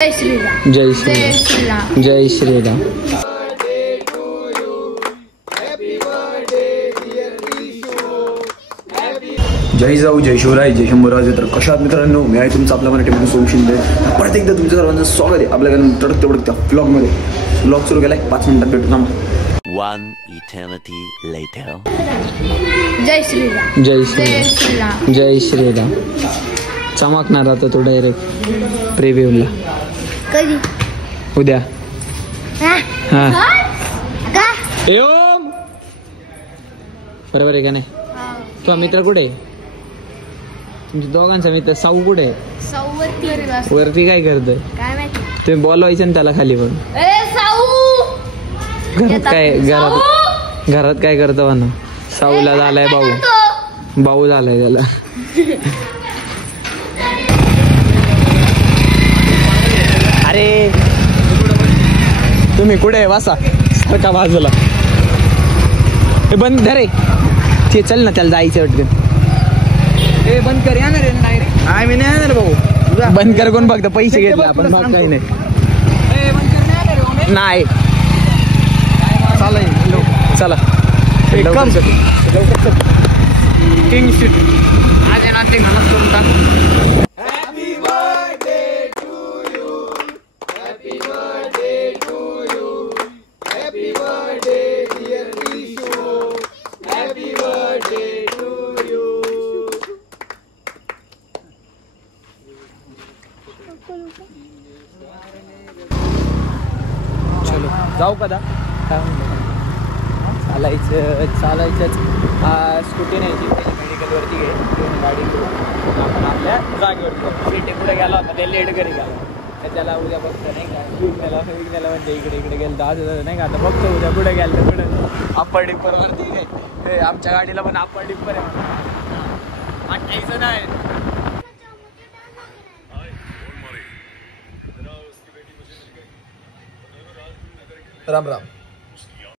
जय श्रीराम. जय श्रीराम. जय श्रीराम. जय जाऊ, जय शिवराय, जय शंभूराज. तर कशात मित्रांनो, मी आहे तुमचा आपला मराठी सोम शिंदे. परत एकदा तुमच्या सर्वांचं स्वागत आहे आपल्या तडक तेवढं त्या ब्लॉगमध्ये. ब्लॉग सुरू केलाय, 5 मिनिटात भेटू ना. One eternity later. जय श्रीराम. जय जय श्रीराम. श्रीराम. जय श्रीराम. चमकणार आता तो डायरेक्ट प्रिव्ह्यूला कधी उद्या. हा? हा का? ओम बरोबर आहे का नाही? तुझा मित्र कुठे आहे? तुमच्या दोघांचा मित्र साऊ कुठे आहे? सौवती वरती काय करतोय? काय माहिती. तुम्ही बोलवायचं ना त्याला खाली पण. ए साऊ. घरात काय करतो म्हणा? साऊला झालाय भाऊ झालाय त्याला. अरे तुम्ही कुठे वासा सारखा बाजूला. हे बंद धरे ते चल ना, त्याला जायचं वाटतं. हे बंद कर. येणार रे डायरेक्ट. नाही मी नाही येणार भाऊ. बंद कर. कोण बघता? पैसे घेतले आपण. बघ काही नाही. नाही चला किंग स्ट्रीट आज आहे ना, ते घालत करून टाकू. चलो जाऊ कदा. काय म्हणतो? चालायचंच. स्कूटी न्यायची, मेडिकलवरती घेऊन गाडी घेऊन आपण आपल्या जागेवरती. सिटी पुढे गेला होता, ते लेट घरी गेला. त्याला उद्या बघतो नाही का, विकण्याला म्हणजे इकडे गेलं आज नाही का. आता बघतो उद्या पुढे गेलं तर पुढे अप्पर डिप्परवरती काय. आमच्या गाडीला पण अप्पर डिप्पर आहे. 28 जण आहे. राम राम.